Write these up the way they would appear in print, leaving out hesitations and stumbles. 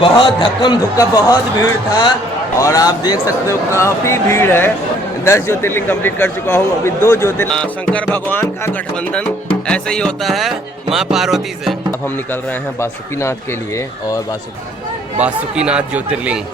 बहुत धक्कम धुक्का, बहुत भीड़ था और आप देख सकते हो काफी भीड़ है। 10 ज्योतिर्लिंग कंप्लीट कर चुका हूँ, अभी 2 ज्योतिर्लिंग। शंकर भगवान का गठबंधन ऐसे ही होता है माँ पार्वती से। अब हम निकल रहे हैं बासुकीनाथ के लिए और बासुकीनाथ ज्योतिर्लिंग।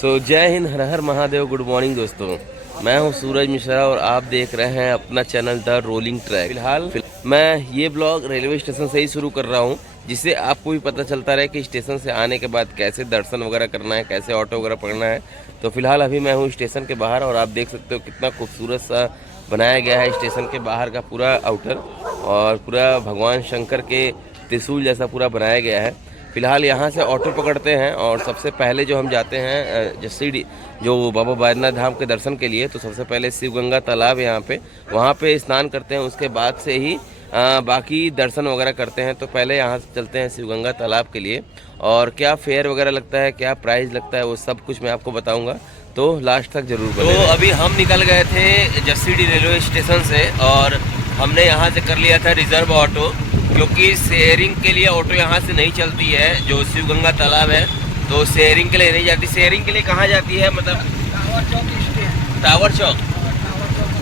सो जय हिंद, हर हर महादेव, गुड मॉर्निंग दोस्तों। मैं हूं सूरज मिश्रा और आप देख रहे हैं अपना चैनल द रोलिंग ट्रैक। फिलहाल मैं ये ब्लॉग रेलवे स्टेशन से ही शुरू कर रहा हूं, जिससे आपको भी पता चलता रहे कि स्टेशन से आने के बाद कैसे दर्शन वगैरह करना है, कैसे ऑटो वगैरह पकड़ना है। तो फिलहाल अभी मैं हूँ स्टेशन के बाहर और आप देख सकते हो कितना खूबसूरत सा बनाया गया है स्टेशन के बाहर का पूरा आउटर, और पूरा भगवान शंकर के त्रिशूल जैसा पूरा बनाया गया है। फिलहाल यहाँ से ऑटो पकड़ते हैं और सबसे पहले जो हम जाते हैं जसीडी जो बाबा बैद्यनाथ धाम के दर्शन के लिए, तो सबसे पहले शिव गंगा तालाब यहाँ पे, वहाँ पे स्नान करते हैं। उसके बाद से ही बाकी दर्शन वगैरह करते हैं। तो पहले यहाँ से चलते हैं शिव गंगा तालाब के लिए, और क्या फेयर वगैरह लगता है, क्या प्राइस लगता है, वो सब कुछ मैं आपको बताऊँगा, तो लास्ट तक जरूर बने। तो अभी हम निकल गए थे जसीडी रेलवे स्टेशन से और हमने यहाँ से कर लिया था रिजर्व ऑटो, क्योंकि शेयरिंग के लिए ऑटो यहाँ से नहीं चलती है। जो शिव गंगा तालाब है तो शेयरिंग के लिए नहीं जाती। शेयरिंग के लिए कहाँ जाती है, मतलब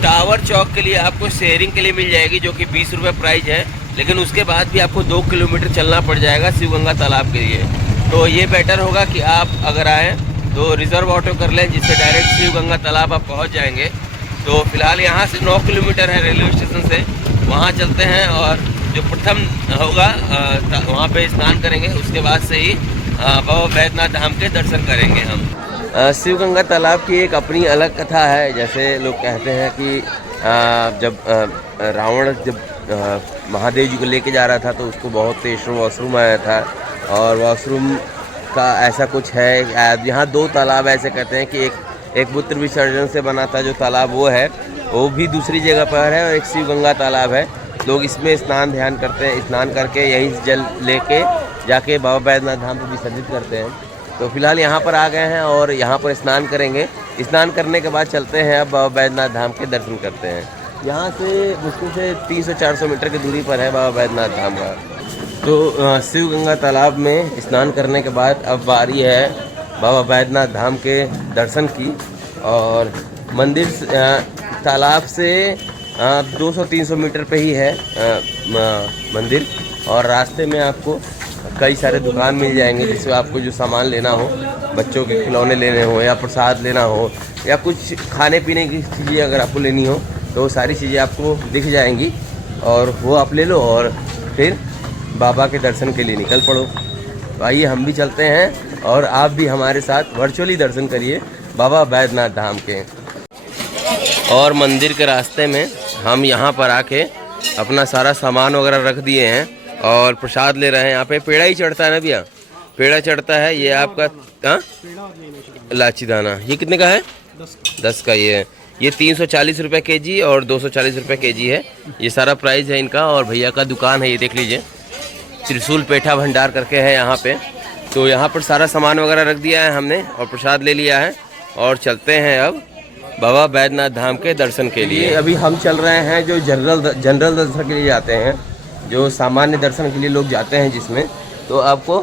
टावर चौक के लिए आपको शेयरिंग के लिए मिल जाएगी, जो कि 20 रुपये प्राइस है। लेकिन उसके बाद भी आपको 2 किलोमीटर चलना पड़ जाएगा शिव गंगा तालाब के लिए। तो ये बेटर होगा कि आप अगर आएँ तो रिजर्व ऑटो कर लें, जिससे डायरेक्ट शिव गंगा तालाब आप पहुँच जाएंगे। तो फिलहाल यहाँ से 9 किलोमीटर है रेलवे स्टेशन से, वहाँ चलते हैं और जो प्रथम होगा वहाँ पे स्नान करेंगे। उसके बाद से ही बाबा बैद्यनाथ धाम के दर्शन करेंगे हम। शिव गंगा तालाब की एक अपनी अलग कथा है। जैसे लोग कहते हैं कि जब रावण महादेव जी को लेके जा रहा था तो उसको बहुत तेज वॉशरूम आया था, और वॉशरूम का ऐसा कुछ है। यहाँ 2 तालाब ऐसे कहते हैं कि एक मूत्र विसर्जन से बना था जो तालाब वो है, वो भी दूसरी जगह पर है, और एक शिव गंगा तालाब है। लोग इसमें स्नान ध्यान करते हैं, स्नान करके यहीं जल लेके जाके बाबा बैद्यनाथ धाम पर विसर्जित करते हैं। तो फिलहाल यहाँ पर आ गए हैं और यहाँ पर स्नान करेंगे। स्नान करने के बाद चलते हैं अब बाबा बैद्यनाथ धाम के दर्शन करते हैं। यहाँ से मुश्किल से 300-400 मीटर की दूरी पर है बाबा बैद्यनाथ धाम का। तो शिव गंगा तालाब में स्नान करने के बाद अब बारी है बाबा बैद्यनाथ धाम के दर्शन की। और मंदिर तालाब से 200-300 मीटर पे ही है मंदिर, और रास्ते में आपको कई सारे दुकान मिल जाएंगे, जिससे आपको जो सामान लेना हो, बच्चों के खिलौने लेने हो या प्रसाद लेना हो या कुछ खाने पीने की चीज़ें अगर आपको लेनी हो, तो वो सारी चीज़ें आपको दिख जाएंगी और वो आप ले लो और फिर बाबा के दर्शन के लिए निकल पड़ो। तो आइए हम भी चलते हैं और आप भी हमारे साथ वर्चुअली दर्शन करिए बाबा बैद्यनाथ धाम के। और मंदिर के रास्ते में हम यहाँ पर आके अपना सारा सामान वगैरह रख दिए हैं और प्रसाद ले रहे हैं। यहाँ पे पेड़ा ही चढ़ता है ना भैया, पेड़ा चढ़ता है। ये आपका इलायची दाना, ये कितने का है? 10 का। ये 340 रुपये केजी और 240 रुपये केजी है। ये सारा प्राइस है इनका। और भैया का दुकान है, ये देख लीजिए, त्रिशूल पेठा भंडार करके है यहाँ पे। तो यहाँ पर सारा सामान वगैरह रख दिया है हमने और प्रसाद ले लिया है, और चलते हैं अब बाबा बैद्यनाथ धाम के दर्शन के लिए। अभी हम चल रहे हैं जो जनरल दर्शन के लिए जाते हैं, जो सामान्य दर्शन के लिए लोग जाते हैं, जिसमें तो आपको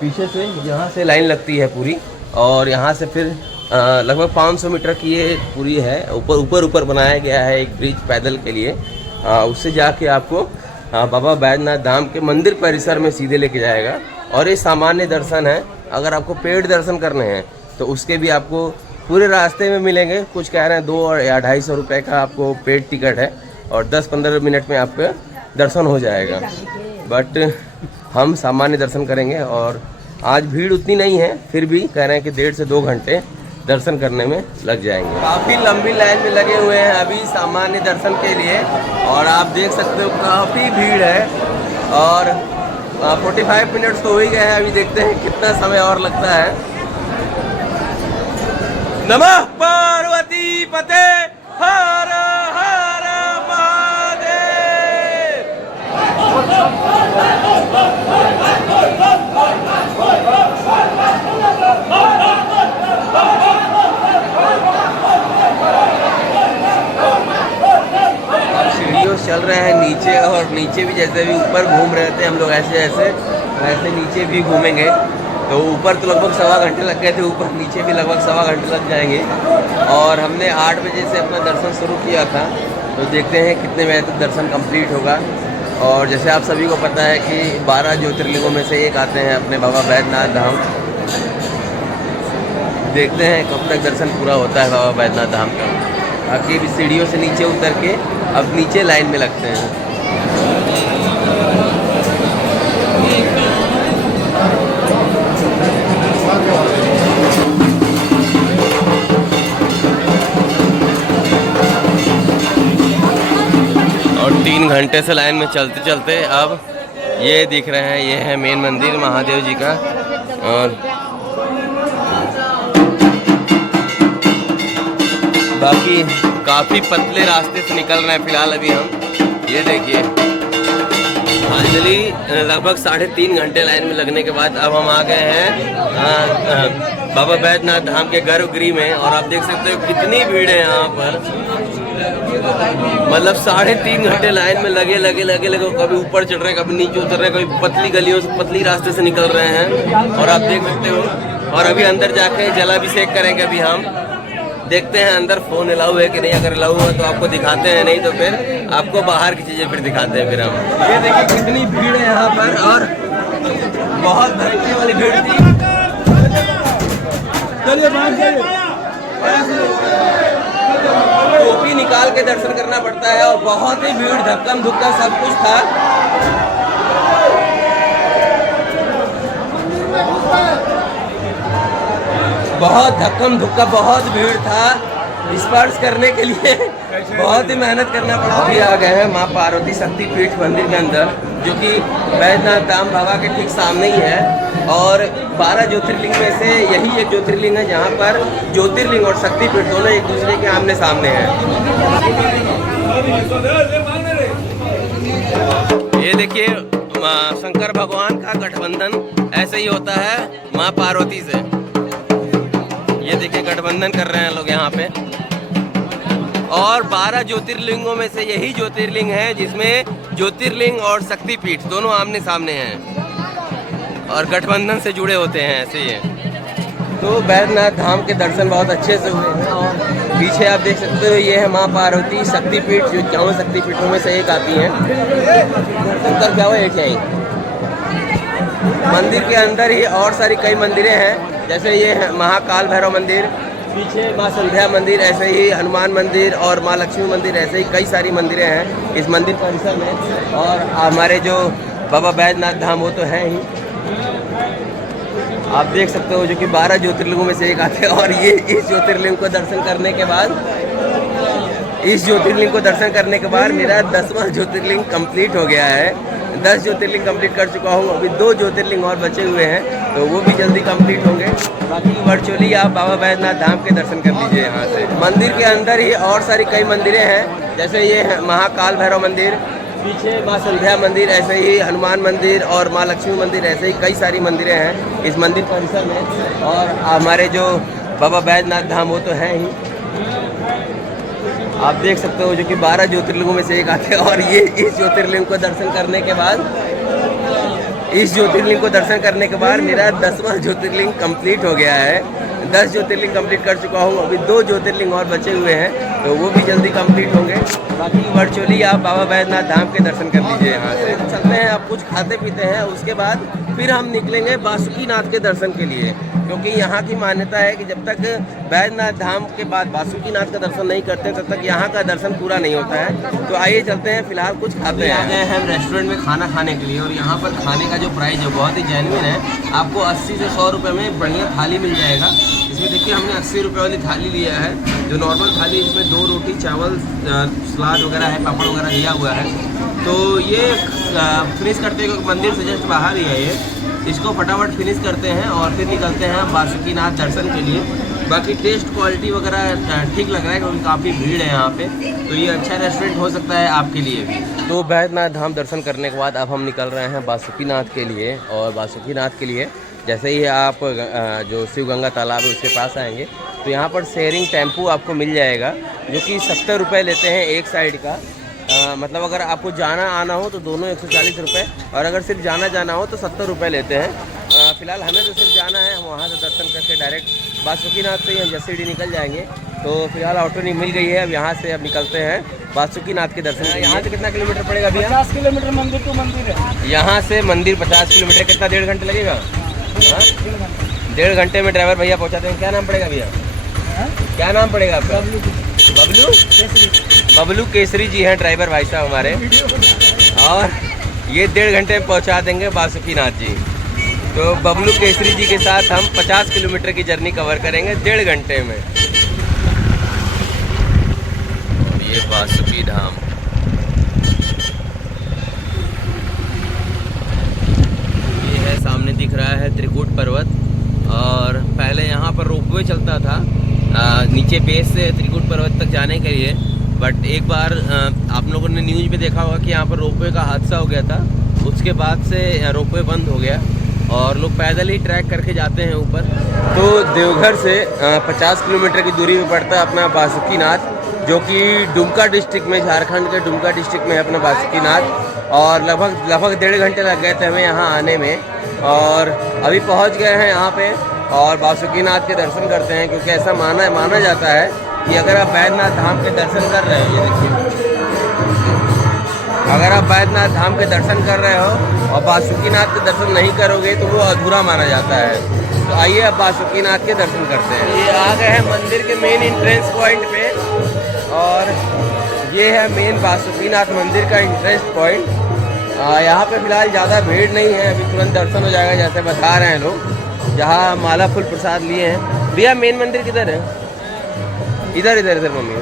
पीछे से यहाँ से लाइन लगती है पूरी, और यहाँ से फिर लगभग 500 मीटर की ये पूरी है। ऊपर बनाया गया है एक ब्रिज पैदल के लिए। उससे जाके आपको बाबा बैद्यनाथ धाम के मंदिर परिसर में सीधे लेके जाएगा। और ये सामान्य दर्शन है। अगर आपको पेड दर्शन करने हैं तो उसके भी आपको पूरे रास्ते में मिलेंगे। कुछ कह रहे हैं 2 या 250 रुपये का आपको पेड टिकट है, और 10-15 मिनट में आपका दर्शन हो जाएगा। बट हम सामान्य दर्शन करेंगे, और आज भीड़ उतनी नहीं है, फिर भी कह रहे हैं कि 1.5 से 2 घंटे दर्शन करने में लग जाएंगे। काफ़ी लंबी लाइन में लगे हुए हैं अभी सामान्य दर्शन के लिए, और आप देख सकते हो काफ़ी भीड़ है। और 45 मिनट्स तो हो ही गए हैं, अभी देखते हैं कितना समय और लगता है। नमः पार्वती पते हर हर महादेव। सीढ़ियों से चल रहे हैं नीचे, और नीचे भी जैसे भी ऊपर घूम रहे थे हम लोग, ऐसे नीचे भी घूमेंगे। तो ऊपर तो लगभग 1.25 घंटे लग गए थे, ऊपर नीचे भी लगभग 1.25 घंटे लग जाएंगे। और हमने 8 बजे से अपना दर्शन शुरू किया था, तो देखते हैं कितने बजे तक दर्शन कंप्लीट होगा। और जैसे आप सभी को पता है कि 12 ज्योतिर्लिंगों में से एक आते हैं अपने बाबा बैद्यनाथ धाम। देखते हैं कब तक दर्शन पूरा होता है बाबा बैद्यनाथ धाम का। बाकी भी सीढ़ियों से नीचे उतर के अब नीचे लाइन में लगते हैं। और 3 घंटे से लाइन में चलते चलते अब ये दिख रहे हैं, ये है मेन मंदिर महादेव जी का। और बाकी काफ़ी पतले रास्ते से निकल रहे हैं फिलहाल अभी हम। ये देखिए फाइनली लगभग 3.5 घंटे लाइन में लगने के बाद अब हम आ गए हैं बाबा बैद्यनाथ धाम के गर्भगृह में। और आप देख सकते हो कितनी भीड़ है यहाँ पर। मतलब 3.5 घंटे लाइन में लगे कभी ऊपर चढ़ रहे, कभी नीचे उतर रहे, कभी पतली गलियों से पतली रास्ते से निकल रहे हैं। और आप देख सकते हो। और अभी अंदर जाके जलाभिषेक करेंगे अभी हम। देखते हैं अंदर फ़ोन अलाउ है कि नहीं। अगर अलाउ है तो आपको दिखाते हैं, नहीं तो फिर आपको बाहर की चीज़ें फिर दिखाते हैं फिर हम। ये देखिए कितनी भीड़ है यहाँ पर, और बहुत भयंकर वाली भीड़ थी। टोपी निकाल के दर्शन करना पड़ता है और बहुत ही भीड़, धक्कम धुक्का सब कुछ था। बहुत धक्कम धुक्का, बहुत भीड़ था। स्पर्श करने के लिए बहुत ही मेहनत करना पड़ा। अभी आ गए हैं माँ पार्वती शक्तिपीठ मंदिर के अंदर, जो कि बैद्यनाथ धाम बाबा के ठीक सामने ही है। और 12 ज्योतिर्लिंग में से यही एक ज्योतिर्लिंग है जहाँ पर ज्योतिर्लिंग और शक्तिपीठ दोनों एक दूसरे के आमने सामने हैं। ये देखिए शंकर भगवान का गठबंधन ऐसे ही होता है माँ पार्वती से। ये देखिए गठबंधन कर रहे हैं लोग यहाँ पे। और 12 ज्योतिर्लिंगों में से यही ज्योतिर्लिंग है जिसमें ज्योतिर्लिंग और शक्तिपीठ दोनों आमने सामने हैं और गठबंधन से जुड़े होते हैं, ऐसे ही है। तो बैद्यनाथ धाम के दर्शन बहुत अच्छे से हुए हैं। और पीछे आप देख सकते हो ये है माँ पार्वती शक्तिपीठ, जो 51 शक्तिपीठों में से एक आती हैं। दर्शन कर जाओ एक ही मंदिर के अंदर ही और सारी कई मंदिरें हैं, जैसे ये है महाकाल भैरव मंदिर, पीछे माँ संध्या मंदिर, ऐसे ही हनुमान मंदिर और माँ लक्ष्मी मंदिर, ऐसे ही कई सारी मंदिरें हैं इस मंदिर परिसर में। और हमारे जो बाबा बैद्यनाथ धाम वो तो है ही, आप देख सकते हो, जो कि 12 ज्योतिर्लिंगों में से एक आते हैं। और ये इस ज्योतिर्लिंग को दर्शन करने के बाद मेरा 10वां ज्योतिर्लिंग कंप्लीट हो गया है। 10 ज्योतिर्लिंग कंप्लीट कर चुका हूँ। अभी 2 ज्योतिर्लिंग और बचे हुए हैं, तो वो भी जल्दी कंप्लीट होंगे। बाकी वर्चुअली आप बाबा बैद्यनाथ धाम के दर्शन कर लीजिए यहाँ से। मंदिर के अंदर ही और सारी कई मंदिरें हैं, जैसे ये है महाकाल भैरव मंदिर, पीछे माँ संध्या मंदिर, ऐसे ही हनुमान मंदिर और माँ लक्ष्मी मंदिर, ऐसे ही कई सारी मंदिरें हैं इस मंदिर परिसर में। और हमारे जो बाबा बैद्यनाथ धाम वो तो है ही, आप देख सकते हो, जो कि 12 ज्योतिर्लिंगों में से एक आते हैं। और ये इस ज्योतिर्लिंग को दर्शन करने के बाद मेरा 10वां ज्योतिर्लिंग कंप्लीट हो गया है। 10 ज्योतिर्लिंग कंप्लीट कर चुका हूँ। अभी 2 ज्योतिर्लिंग और बचे हुए हैं, तो वो भी जल्दी कंप्लीट होंगे। बाकी वर्चुअली आप बाबा बैद्यनाथ धाम के दर्शन कर लीजिए यहाँ से। चलते हैं, आप कुछ खाते पीते हैं, उसके बाद फिर हम निकलेंगे बासुकीनाथ के दर्शन के लिए, क्योंकि यहाँ की मान्यता है कि जब तक बैद्यनाथ धाम के बाद बासुकीनाथ का दर्शन नहीं करते तब तक यहाँ का दर्शन पूरा नहीं होता है। तो आइए चलते हैं, फिलहाल कुछ खाते हैं। आ गए हैं हम रेस्टोरेंट में खाना खाने के लिए, और यहाँ पर खाने का जो प्राइस है बहुत ही जेन्युइन है। आपको 80 से 100 रुपये में बढ़िया थाली मिल जाएगा। इसमें देखिए हमने 80 रुपये वाली थाली लिया है, जो नॉर्मल थाली, जिसमें 2 रोटी, चावल, सलाद वगैरह है, पापड़ वगैरह दिया हुआ है। तो ये फिनिश करते हुए मंदिर से जस्ट बाहर ही है ये, इसको फटाफट फिनिश करते हैं और फिर निकलते हैं बासुकीनाथ दर्शन के लिए। बाकी टेस्ट क्वालिटी वगैरह ठीक लग रहा है, क्योंकि काफ़ी भीड़ है यहाँ पे, तो ये अच्छा रेस्टोरेंट हो सकता है आपके लिए भी। तो बैद्यनाथ धाम दर्शन करने के बाद अब हम निकल रहे हैं बासुकीनाथ के लिए। और बासुकीनाथ के लिए जैसे ही आप जो शिव गंगा तालाब है उसके पास आएंगे, तो यहाँ पर शेयरिंग टेम्पू आपको मिल जाएगा, जो कि 70 रुपये लेते हैं एक साइड का। मतलब अगर आपको जाना आना हो तो दोनों 140 रुपये, और अगर सिर्फ जाना हो तो 70 रुपये लेते हैं। फिलहाल हमें तो सिर्फ जाना है, हम वहाँ से दर्शन करके डायरेक्ट बासुकीनाथ से ही हम जसीडीह निकल जाएंगे। तो फिलहाल ऑटो नहीं मिल गई है, अब यहाँ से अब निकलते हैं बासुकीनाथ के दर्शन। यहाँ से कितना किलोमीटर पड़ेगा भैया? 50 किलोमीटर मंदिर टू मंदिर है। यहाँ से मंदिर 50 किलोमीटर, कितना 1.5 घंटे लगेगा? हाँ 1.5 घंटे में ड्राइवर भैया पहुँचाते हैं। क्या नाम पड़ेगा भैया? क्या नाम पड़ेगा आपका? बबलू केसरी जी हैं ड्राइवर भाई साहब हमारे, और ये 1.5 घंटे में पहुंचा देंगे बासुकीनाथ जी। तो बबलू केसरी जी के साथ हम 50 किलोमीटर की जर्नी कवर करेंगे 1.5 घंटे में। और ये बासुकी धाम, ये है सामने दिख रहा है त्रिकूट पर्वत। और पहले यहाँ पर रोपवे चलता था नीचे बेस से त्रिकूट पर्वत तक जाने के लिए, बट एक बार आप लोगों ने न्यूज़ में देखा होगा कि यहाँ पर रोपवे का हादसा हो गया था। उसके बाद से रोपवे बंद हो गया और लोग पैदल ही ट्रैक करके जाते हैं ऊपर। तो देवघर से 50 किलोमीटर की दूरी में पड़ता है अपना बासुकीनाथ, जो कि दुमका डिस्ट्रिक्ट में, झारखंड के दुमका डिस्ट्रिक्ट में है अपना बासुकीनाथ। और लगभग 1.5 घंटे लग गए थे हमें यहाँ आने में, और अभी पहुँच गए हैं यहाँ पे और बासुकीनाथ के दर्शन करते हैं। क्योंकि ऐसा माना जाता है कि अगर आप बैद्यनाथ धाम के दर्शन कर रहे हैं, ये देखिए, अगर आप बैद्यनाथ धाम के दर्शन कर रहे हो और बासुकीनाथ के दर्शन नहीं करोगे तो वो अधूरा माना जाता है। तो आइए अब बासुकीनाथ के दर्शन करते हैं। ये आ गए हैं मंदिर के मेन एंट्रेंस पॉइंट पे, और ये है मेन बासुकीनाथ मंदिर का एंट्रेंस पॉइंट। यहाँ पे फिलहाल ज़्यादा भीड़ नहीं है, अभी तुरंत दर्शन हो जाएगा जैसे बता रहे हैं लोग। जहाँ माला फूल प्रसाद लिए हैं। भैया मेन मंदिर किधर है? इधर इधर इधर मम्मी,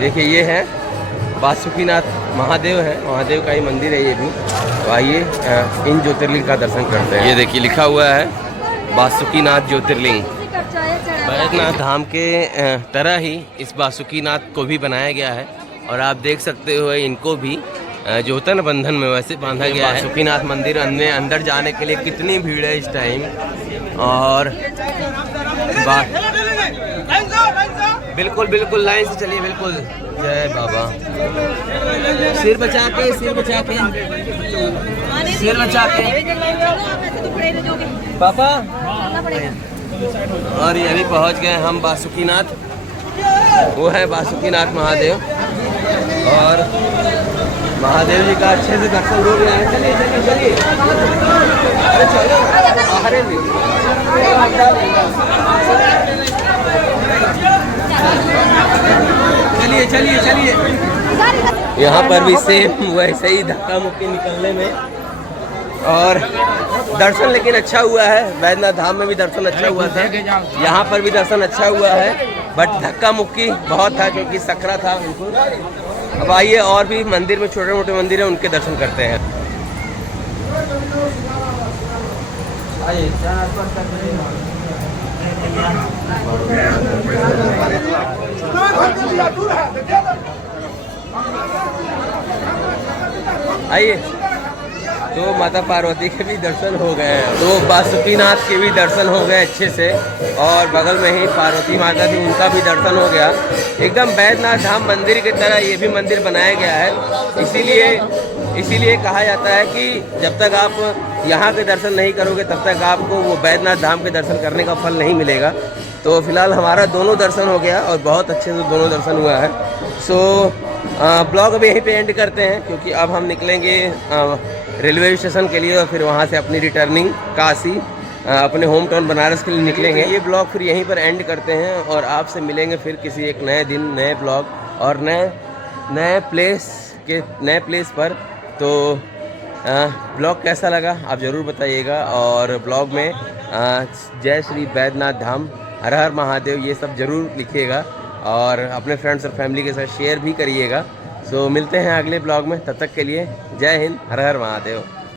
देखिए ये है बासुकीनाथ महादेव है, महादेव का ही मंदिर है ये भी। तो आइए इन ज्योतिर्लिंग का दर्शन करते हैं। ये देखिए लिखा हुआ है बासुकीनाथ ज्योतिर्लिंग। बैद्यनाथ धाम के तरह ही इस बासुकीनाथ को भी बनाया गया है, और आप देख सकते हो इनको भी ज्योतन बंधन में वैसे बांधा गया है। बासुकीनाथ मंदिर अंदर जाने के लिए कितनी भीड़ है इस टाइम, और बिल्कुल बिल्कुल लाइन से चलिए, बिल्कुल। जय बाबा। सिर बचा के, सिर बचा के, सिर बचा के पापा। और ये अभी पहुंच गए हम बासुकीनाथ, वो है बासुकीनाथ महादेव, और महादेव जी का अच्छे से दर्शन हो गया है। चलिए चलिए चलिए, अरे चलो बाहर भी। चलिए चलिए चलिए। यहाँ पर भी सेम वैसे ही धक्का मुक्की निकलने में, और दर्शन लेकिन अच्छा हुआ है। बैद्यनाथ धाम में भी दर्शन अच्छा हुआ था, यहाँ पर भी दर्शन अच्छा हुआ है, बट धक्का मुक्की बहुत था क्योंकि सकरा था बिल्कुल। अब आइए और भी मंदिर में, छोटे मोटे मंदिर हैं, उनके दर्शन करते हैं। आइए, तो माता पार्वती के भी दर्शन हो गए हैं, तो बासुकीनाथ के भी दर्शन हो गए अच्छे से, और बगल में ही पार्वती माता थी, उनका भी दर्शन हो गया। एकदम बैद्यनाथ धाम मंदिर की तरह ये भी मंदिर बनाया गया है। इसीलिए कहा जाता है कि जब तक आप यहाँ के दर्शन नहीं करोगे तब तक आपको वो बैद्यनाथ धाम के दर्शन करने का फल नहीं मिलेगा। तो फिलहाल हमारा दोनों दर्शन हो गया और बहुत अच्छे से दोनों दर्शन हुआ है। सो ब्लॉग अभी यहीं पे एंड करते हैं, क्योंकि अब हम निकलेंगे रेलवे स्टेशन के लिए, और फिर वहाँ से अपनी रिटर्निंग काशी अपने होम टाउन बनारस के लिए निकलेंगे। ये ब्लॉग फिर यहीं पर एंड करते हैं, और आपसे मिलेंगे फिर किसी एक नए दिन, नए ब्लॉग और नए प्लेस पर। तो ब्लॉग कैसा लगा आप ज़रूर बताइएगा, और ब्लॉग में जय श्री बैद्यनाथ धाम, हर हर महादेव, ये सब ज़रूर लिखिएगा, और अपने फ्रेंड्स और फैमिली के साथ शेयर भी करिएगा। सो मिलते हैं अगले ब्लॉग में, तब तक के लिए जय हिंद, हर हर महादेव।